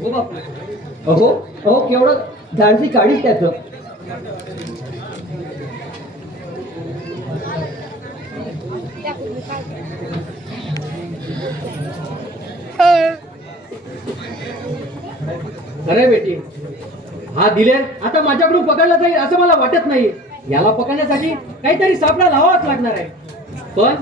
हो बाप. अहो अहो केवढं झाडची काढीच त्याचं. अरे बेटी, हा दिलेर आता माझ्याकडून पकडला जाईल असं मला वाटत नाही. याला पकडण्यासाठी काहीतरी सापळा लावावाच लागणार आहे. पण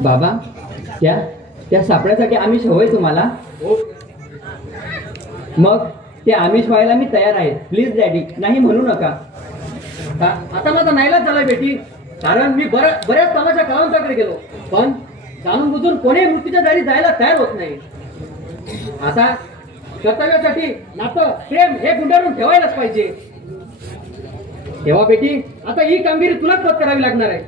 बाबा, त्या त्या सापळ्यासाठी आमिष हवंय तुम्हाला? मग ते आमिष व्हायला मी तयार आहे. प्लीज डॅडी, नाही म्हणू नका. आता माझा नाईलाज झालाय बेटी, कारण मी बऱ्याच कामाच्या कलावंताकडे गेलो, पण जाणून बुजून कोणी मृत्यूच्या दारी जायला तयार होत नाही. आता कर्तव्यासाठी नातं प्रेम हे गुंडाळून ठेवायलाच पाहिजे. तेव्हा बेटी, आता ही कामगिरी तुलाच करावी लागणार आहे.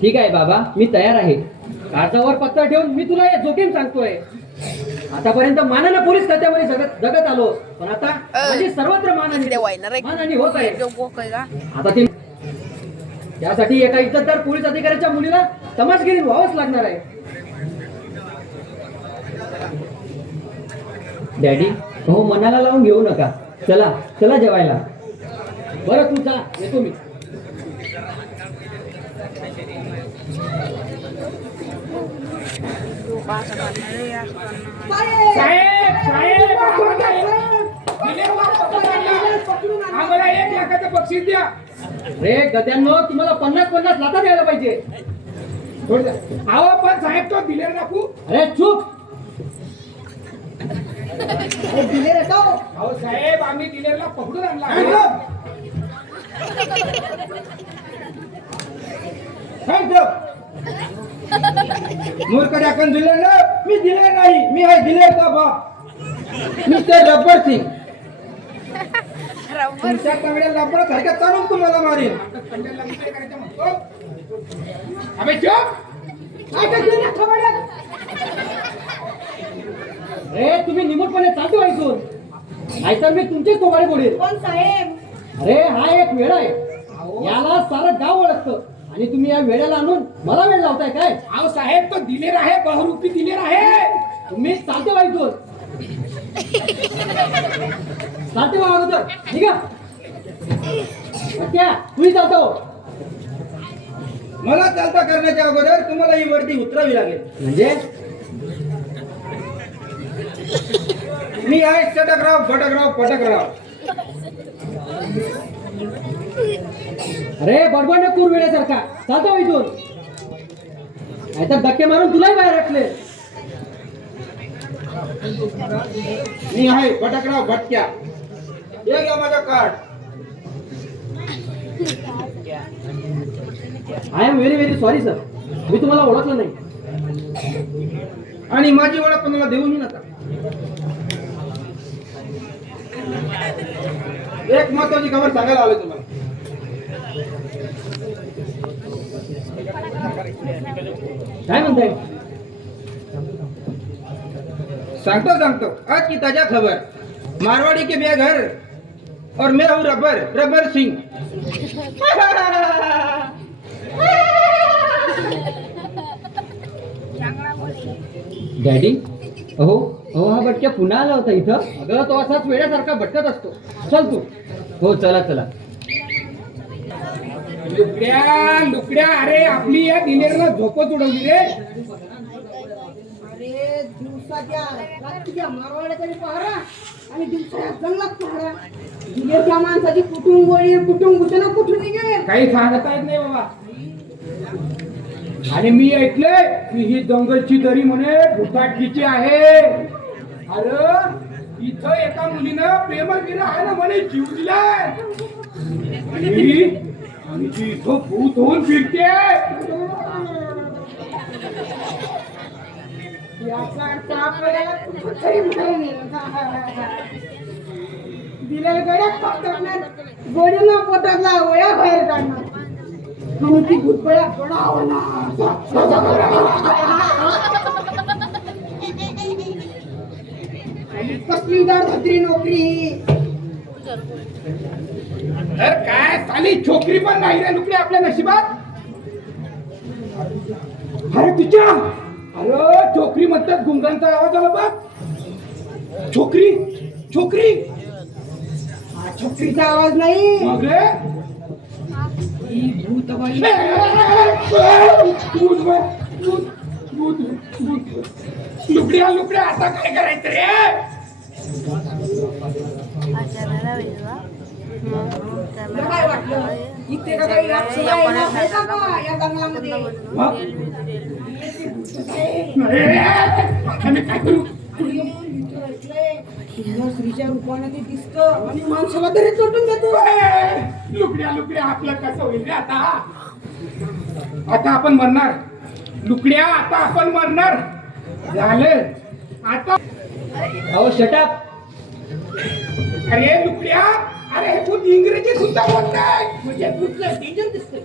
ठीक आहे बाबा, मी तयार आहे. कागदावर पत्ता ठेवून मी तुला हे जोखीम सांगतोय. आतापर्यंत मानानं पोलीस खात्यामध्ये जगत आलो, पण आता माझी सर्वत्र मानहानी होत आहे. आता ती त्यासाठी एका इज्जतदार पोलीस अधिकाऱ्याच्या मुलीला तमाशगिरी व्हावंच लागणार आहे. डॅडी, हो मनाला लावून घेऊ नका. चला चला जेवायला. बरं तू जा, येतो मी. आम्हाला 1 लाखाचं बक्षीस द्या. रे गद्यांनो, तुम्हाला 50-50 लाथा द्यायला पाहिजे. अहो पण साहेब, तो दिलेर दाखवू. अरे चूप. दिलेर येतो. अहो साहेब, आम्ही दिलेरला पकडून आणला. मूर्ख दाखवून दिले ना, मी दिले नाही. मी आहे दिलेरचा बाप, मिस्टर रब्बर सिंग. तुमच्या तांगड्या लापडा सारख्या चालून तुम्हाला मारेल. अरे तुम्ही निमूटपणे चालतो ऐकून, नाहीतर मी तुमचेच तोबाडे बोलेल. कोण साहेब? अरे हा एक वेळा आहे, याला सारं गाव ओळखतं, आणि तुम्ही या वेळेला आणून मला वेळ लावताय काय? अहो साहेब, तो दिलेर आहे, बहुरूपी दिलेर आहे. तुम्ही चालते व्हा इथून. चालते व्हा अगोदर. ठीक आहे, तुम्ही चालतो. मला चालता करण्याच्या अगोदर तुम्हाला ही वरती उतरावी लागेल. म्हणजे मी आहे चटकराव फटकराव पटकराव. अरे बडबड कूर वेळेसारखा चालतो इथून, नाहीतर धक्के मारून तुलाही बाहेर रखले. मी आहे फटकराव भटक्या. हे घ्या माझा card. I am very very sorry sir, मी तुम्हाला ओळखलं नाही. आणि माझी ओळख कोणाला देऊही नका. एक महत्वाची खबर सांगायला आलोय तुम्हाला. काय म्हणताय? सांगतो आज की ताजा खबर. मारवाड़ी के बेघर और मैं हूँ रबर सिंह. डॅडी, अहो अहो हा भटक्या पुन्हा आला होता इथं. अगं तो असाच वेड्यासारखा भटकत असतो. चल तू. हो चला चला. लुकड्या, अरे आपली या दिलेरला झोपच उडवली रे. अरे दिवसाच्या रात्रीच्या मारवाड्याकडे पहारा आणि दिवसाच्या जंगलात पहारा. दिलेच्या माणसाची कुटुंब गोळी कुटुंब घुसणं कुठून निघेल काही सांगता येत नाही बाबा. आणि मी ऐकलंय की ही जंगलची दरी म्हणे भुताटकीची आहे. अरे इथं एका मुलीनं प्रेमवीर आहे ना म्हणे जीव दिलाय, आणि ती इथं भूत होऊन फिरते. याचा अर्थ आपल्याला कुठेतरी माहिती दिलेल्या गड्यात पकडणार, गोडीनं पोटातला वया बाहेर काढणार आणि ती भूतबळ्या पडावणार. कसली दडधत्री नोकरी. तर काय साली छोकरी पण नाही रे लुकडी आपल्या नशिबात. अरे तिच्या अरे छोकरी म्हणतात गुंगांचा आवाज आला बघ. छोकरी छोकरी हा छोकरीचा आवाज नाही, मग रे? ही भूतबाई. भूत, भूत, भूत, भूत. लुकड्या लुकड्या आता काय करायचं रे? तुला काय वाटलं इथे का काही राक्षस आहे ना? आहे का का या जंगलामध्ये? मग? आम्ही काय करू? स्त्रीच्या रूपाने ते दिसतं आणि माणसाला तरी चोटून देतो. लुकड्या लुकड्या आपलं कसं होईल रे आता? आता आपण मरणार लुकड्या, आता आपण मरणार झालं आता. अहो शटअप. अरे लुकड्या, अरे हे भूत इंग्रजी सुद्धा बोलताय म्हणजे भूतलं डेंजर दिसतंय.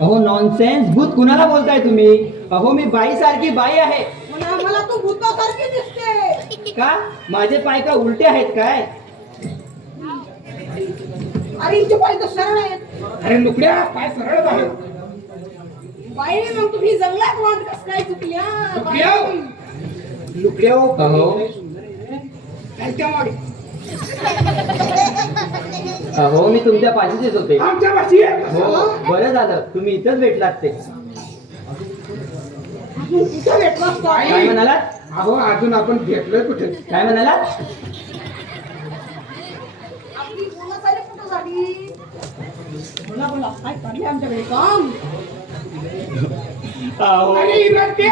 अहो नॉनसेन्स. भूत कुणाला बोलताय तुम्ही? अहो मी बाई सारखी बाई आहे. मला तू भूतासारखी दिसते. का माझे पाय का उलटे आहेत काय? अरे हिचे पाय तर सरळ आहेत. अरे लुकड्या काय सरळ आहे. बाई मग तुम्ही जंगलात वाट कस काय चुकल्या? लुकड्या लुकड्या अहो त्यांच्या मागे अहो मी तुमच्या पाशीच होते. आमच्या पाशी हो बरं झालं तुम्ही इथंच भेटलात ते. कुठं भेटलास का? काय म्हणालात? अहो अजून आपण भेटलोय कुठे? काय म्हणालात? आपली बोलाचाली कुठं झाली? बोला बोला काय चाललंय आमच्याकडे काम? अहो अरे इरादे!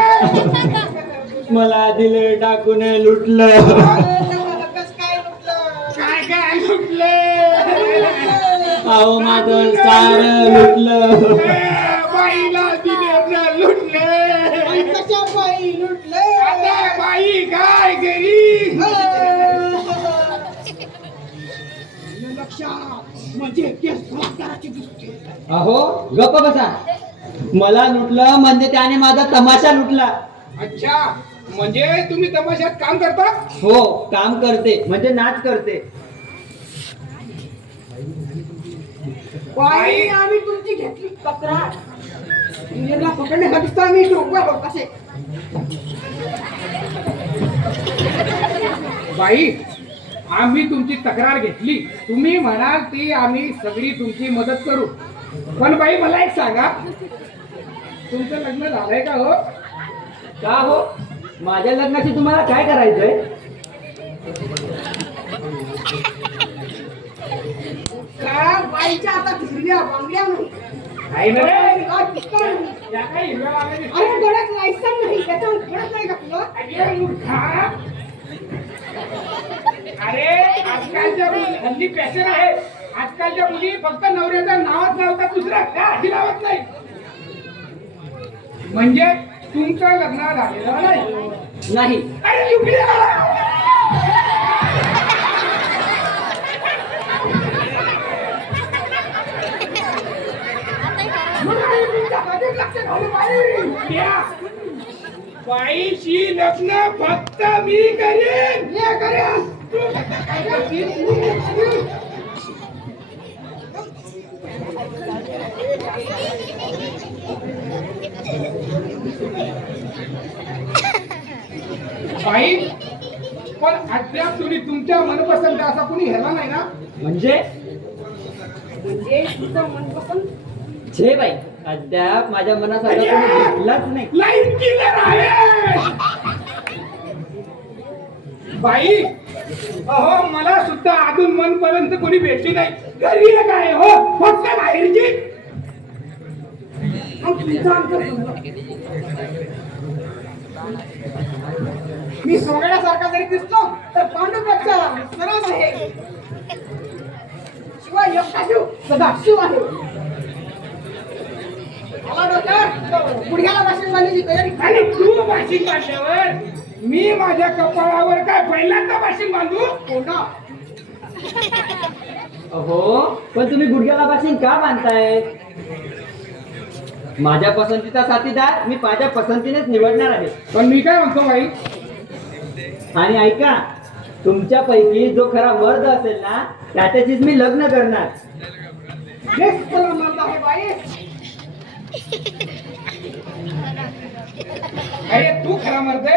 मला दिले टाकून लुटलं. कस काय लुटलं? काय काय लुटले? अहो माझं सारं लुटलं. बाईला दिले ना लुटले. आणि कशा बाई लुटले? आता बाई काय घरी? लक्षात म्हणजे केस बलात्काराची दिसते. अहो गप्प बसा. मला लुटलं म्हणजे त्याने माझा तमाशा लुटला. अच्छा म्हणजे तुम्ही तमाशात काम करता? हो काम करते म्हणजे नाच करते. बाई आम्ही तुमची घेतली तक्रार. इंजिनला पकडण्यासाठी तर आम्ही इथे उभे आहोत कसे. बाई आम्ही तुमची तक्रार घेतली, तुम्ही म्हणाल ती आम्ही सगळी तुमची मदत करू. पण बाई मला एक सांगा, तुमचं लग्न झालंय का हो? का हो माझ्या लग्नाशी तुम्हाला काय करायचंय? का बाईच्या आता हिरव्या बांगड्या नाही. नाही ना रे? काय पिस्तूल नाही. या काय हिरव्या वांग्याची- अरे डोळ्यात लायसन नाही त्याच्यावर कळत नाही का तुला? अरे मूर्खा. अरे आजकालच्या मुली हल्ली फॅशन आहे. आजकालच्या मुली फक्त नवऱ्याच्या नावात लावतात, दुसऱ्या काही लावत नाही. म्हणजे तुमचं लग्न झालेलं नाही. नाही. अरे लुकड्या! बाईशी लग्न फक्त मी करेन. हे करेन. तू फक्त काय करशील? बाई पण अद्याप तुम्ही तुमच्या मनपसंत असा कुणी ह्याला नाही ना? म्हणजे म्हणजे तुझं मनपसंत छे बाई अद्याप माझ्या मनासारखा कोणी भेटलाच नाही. लाईन किलर आहे बाई. अहो मला सुद्धा अजून मनपर्यंत कोणी भेटली नाही. घरी एक आहे हो, फक्त बाहेरची. मग तुझं आमचं समजा. मी सोगड्यासारखा जरी दिसलो तर पांडुपेक्षा सरस आहे. शिवाय एकटा शिव सदाशिव आहे. आला डोक्यावर गुडघ्याला बसून बांधण्याची तयारी. आणि तू बाशिंग बांधल्यावर मी माझ्या कपाळावर काय पहिल्यांदा बाशिंग बांधू? हो ना. अहो पण तुम्ही गुडघ्याला बाशिंग का बांधताय? माझ्या पसंतीचा साथीदार मी माझ्या पसंतीनेच निवडणार आहे. पण मी काय म्हणतो बाई, आणि ऐका तुमच्यापैकी जो खरा मर्द असेल ना त्याच्याशीच मी लग्न करणार. बेस्ट चला मर्द आहे बाई. अरे तू खरा मरते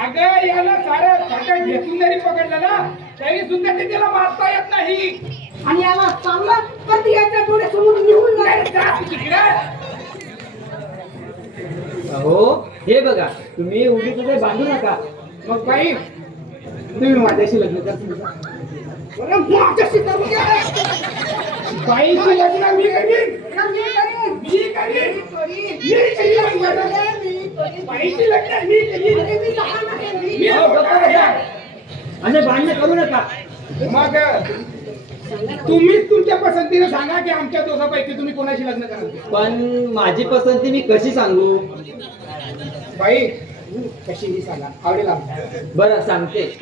अगं याला सारं साखर घेतून जरी पकडलं ना तरी सुद्धा ते त्याला मारता येत नाही. आणि याला चांगला कधी याच्या डोळ्यासमोर निघून अरे जाईल. जा तिकडे. हो हे बघा तुम्ही उगीच काही बांधू नका. मग बाई तुम्ही माझ्याशी लग्न करता. बरं, माझ्याशी करू द्या. बाईची लग्न मी करीन. मी करीन. मी करीन. मी मी करीन लग्न. करीन. बाईची लग्न मी करीन. अरे, मी लहान आहे. मी अहो, गप्प बसा. असे भांडणे करू नका. मग तुम्हीच तुमच्या पसंतीने सांगा की आमच्या दोघांपैकी तुम्ही कोणाशी लग्न कराल. पण माझी पसंती मी कशी सांगू? बाई कशीही सांगा आवडेल आमच्या. बरं सांगते.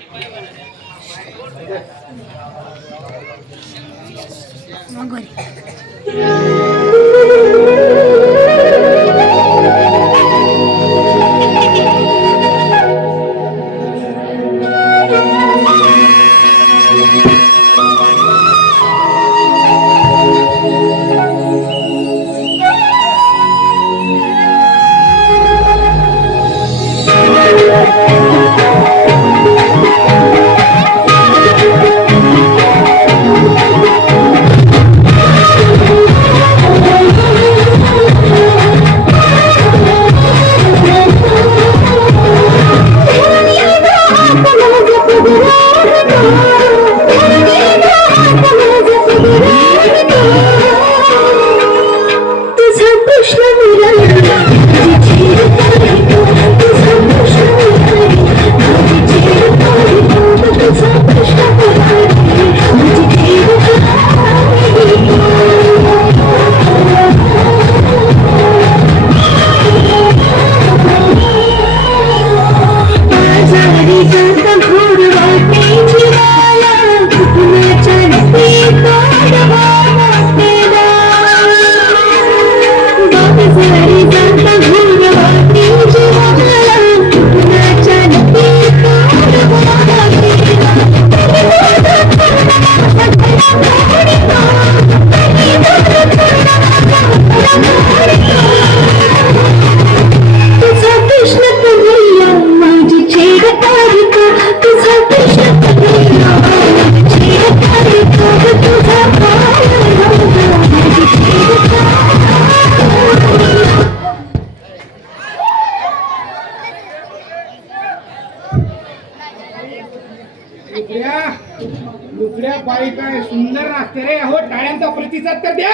दुसऱ्या बाई काय सुंदर नाचते रे. हो टाळ्यांचा प्रतिसाद तर द्या.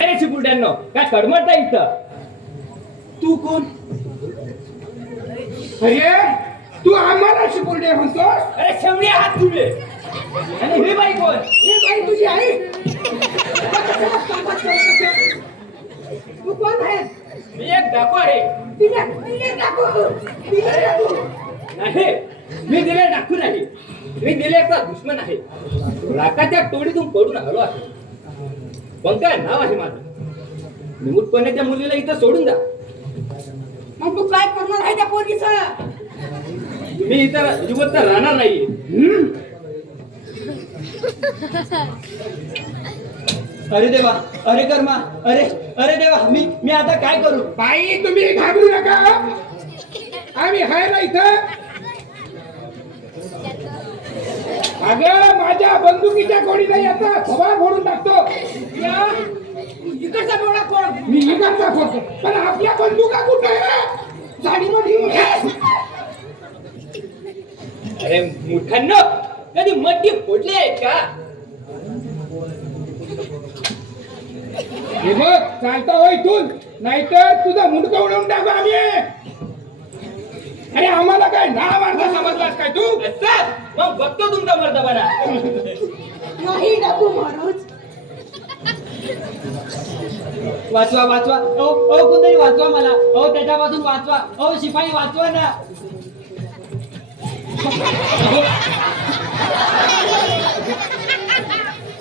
अरे चिपुरड्यांनो काय कडमडता इथं? तू कोण? अरे तू आम्हाला शिकवले म्हणतोस. अरे शेवणी हात तुले. आणि ही बाई कोण? ही बाई तुझी आई. तू कोण आहे? मी एक डाकू आहे. तिला दाखव. तिला दाखव. नाही मी दिले डाकू नाही. मी दिलेचा दुश्मन आहे. लाखाच्या टोळीतून पडून आलो आहे. पण काय नाव आहे माझं. निमूटपणे त्या मुलीला इथं सोडून द्या. मग तू काय करणार आहे त्या पोरगीचं? मी इथं जिवंत राहणार नाही. अरे देवा, अरे कर्मा, अरे अरे देवा, मी आता काय करू? बाई तुम्ही घाबरू नका. आम्ही आहे ना इथं. अगं माझ्या बंदुकीच्या गोळीला याचा थोबा फोडून टाकतो. या इकडचा डोळा कोण? मी इकडचा फोडतो. पण आपल्या बंदुका कुठे आहे? साडीमध्ये. अरे मूर्खांनो, कधी मट्टी फोडली आहे का? हे बघ चालता हो इथून, नाहीतर तुझा मुंडका उडवून टाकू आम्ही. अरे आम्हाला काय नाव अर्धा समजलास काय तू? अच्छा, मग बघतो तुमचा मर्दबाना. नाही डाकू महाराज. वाचवा वाचवा, ओ कोणतरी वाचवा मला. ओ त्याच्यापासून वाचवा. ओ शिपाई वाचवा ना.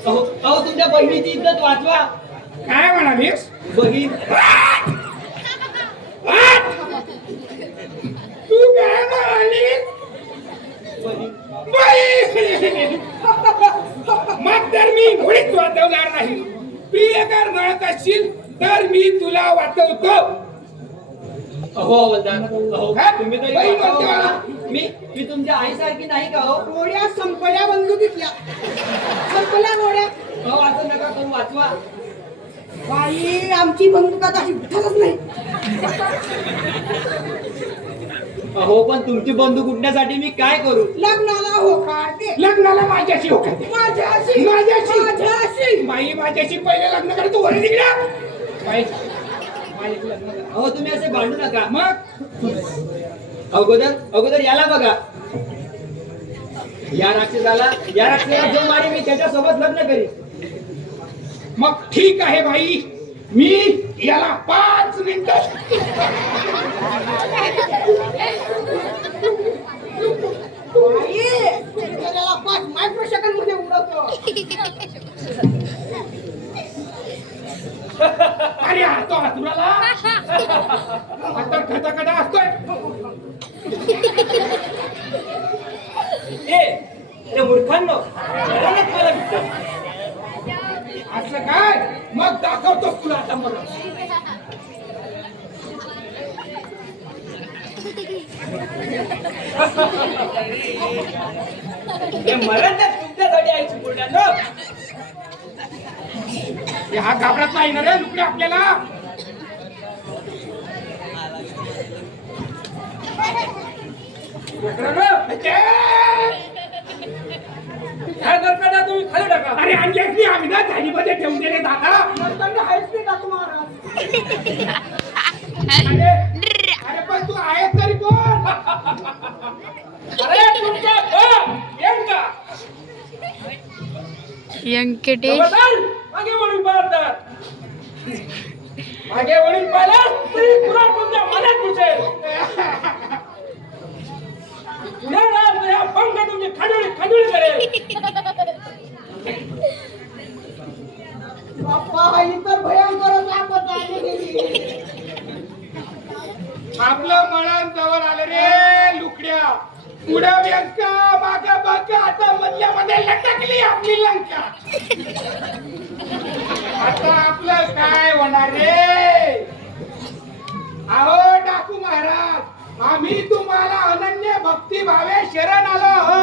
अहो तुमच्या बहिणीची इज्जत वाचवा. काय म्हणालीस? बहीण तू अहो हवालदार, अहो हा? तुम्ही तरी बाई वाचवा म्हणते मला. मला. मी तुमच्या आईसारखी नाही का हो? गोड्या संपल्या बंदुकीतल्या संपल्या गोड्या. अहो असं नका करू, वाचवा. बाई आमची बंदूक आता अशी उठतच नाही. अहो पण तुमची बंदूक उठण्यासाठी मी काय करू? लग्नाला होकार दे. लग्नाला माझ्याशी होकार दे. माझ्याशी माझ्याशी. माझ्याशी. बाई माझ्याशी पहिले लग्न कर, तू वरी तिकडे बाई माझ्याशी लग्न कर. अहो तुम्ही असे भांडू नका. मग अगोदर याला बघा. या राक्षसाला जो मारी मी त्याच्यासोबत लग्न करीन. मग ठीक आहे बाई, मी याला 5 मिनिटं. बाई त्याला 5 मायक्रोसेकंड मध्ये उडवतो. अरे हसतो हसुराला आता खटा असतोय. ए मूर्खांनो, खरंच मला भेटलं. असं काय? मग दाखवतो तुला आता मला. हे मरण त्या तुमच्यासाठी आहे चिमुरड्यांनो. हा घाबरत नाही ना रे लुकडे आपल्याला. काय करता ना तुम्ही, खाली टाका. अरे आणलेच नाही आम्ही ना थालीमध्ये ठेवून दिले दादा. नंतर हायस्पीड टाकू महाराज. अरे अरे पण तू आहेस तरी कोण? अरे तुमच्या यांका व्यंकटेश मागे वळून पाहतात. मागे वळून पाहिला तरी पुन्हा तुमच्या मनात घुसेल. पुन्हा पंख तुमची खंडोळी करेल. बाप्पा हा इतर भयंकर आपत आली गेली. आपलं मरण जवळ आलं रे लुकड्या. पुढं व्यंका माग बघ, आता मधल्यामध्ये लटकली आपली लंका. आता आपलं काय होणार रे? अहो डाकू महाराज, आम्ही तुम्हाला अनन्य भक्ती भावे शरण आलो हो.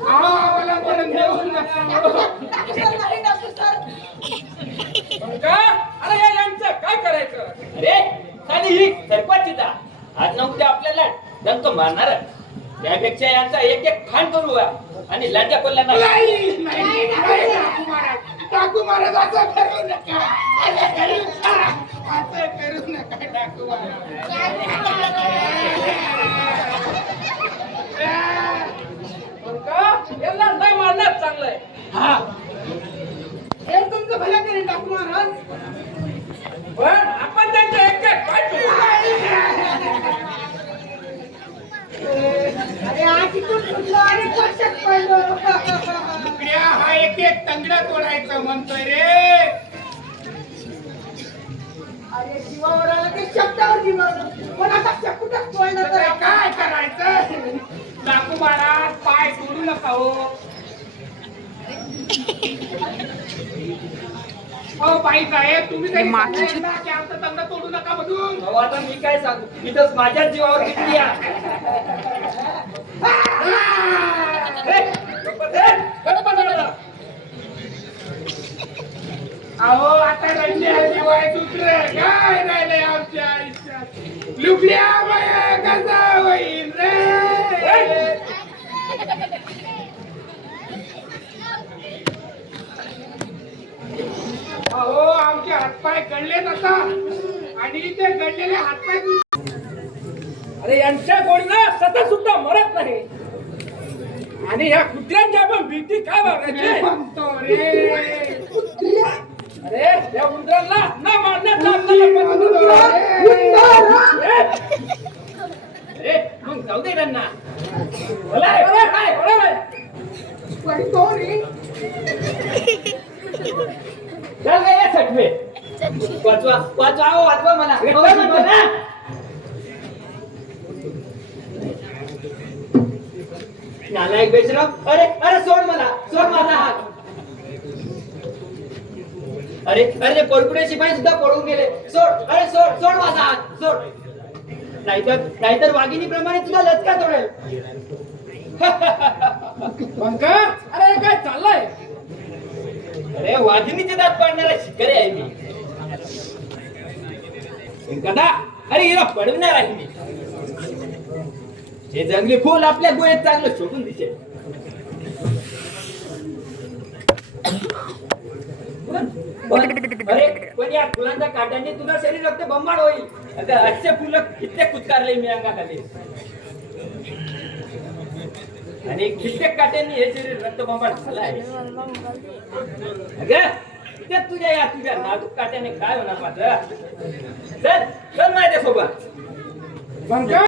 अहो आम्हाला मरण देऊ नका. डॉक्टर नाही, डॉक्टर सर. का? अरे यांचं काय करायचं? अरे खाली ही सरपंचीचा आज ना उद्या आपल्याला दंक मारणार. त्यापेक्षा यांचा एक खाण करू आणि लांजा पडला नाही नाही नाही, डाकू महाराज, डाकू महाराज असं करू नका. असं करू नका डाकू महाराज. यांना नाही मारणार चांगलंय. हा हे तुमचं भलं करेल डॉक्टर महाराज. पण आपण त्यांच्या एक पाय अरे आज इथून सुटलो आणि कशात पडलो. लुकड्या हा एक तंगडा तोडायचं म्हणतोय रे. अरे जीवावर आलं ते शब्दावर जीवावर. पण आता शब्दच तोडलं तर तर काय करायचं? डाकू महाराज पाय सोडू नका हो बाई साहेब, तुम्ही तरी सांगायचं ना की आमचं तंगडा तोडू नका मधून. अहो, आता मी काय सांगू, इथंच माझ्याच जीवावर घेतली या. अहो आता रंगे दिवाळी दुसरं काय राहिले आमच्या आयुष्यात? लुकड्या बाया कसा होईल रे? अहो आमचे हातपाय गळलेत आता, आणि ते गळलेले हातपाय. अरे यांच्या गोळीला सतत सुद्धा मरत नाही. आणि ह्या कुत्र्यांच्या पण भीती काय वागायची म्हणतो रे. अरे या उंदरांना न मारण्यात आपल्याला अरे मग जाऊ दे त्यांना. पडतो रे. चल रे सटवे वाचवा वाचवा वाचवा मला. नालायक बेशरम. अरे अरे सोड मला, सोड माझा हात. अरे अरे परपुडे शिपाई सुद्धा पळून गेले. सोड, अरे सोड, सोड माझा हात, सोड. नाहीतर वाघिणीप्रमाणे तुझा लचका तोडेल. बंका, अरे काय चाललंय? अरे वाघिणीचे दात पाडणारा शिकारी आहे मी. कदा, अरे हिला पडविणार आहे मी. हे जंगली फुल आपल्या गोळ्यात चांगलं शोधून दिसेल. अरे पण या फुलांच्या काट्यांनी तुझं शरीर रक्त बंबाळ होईल. अगं असे फुलं कित्येक कुचकारले मी अंगाखाली आणि कित्येक काट्यांनी हे शरीर रक्त बंबाळ झालं आहे. अगं तुझ्या नाजूक काट्याने काय होणार माझं? चल चल माझ्या सोबत. बंका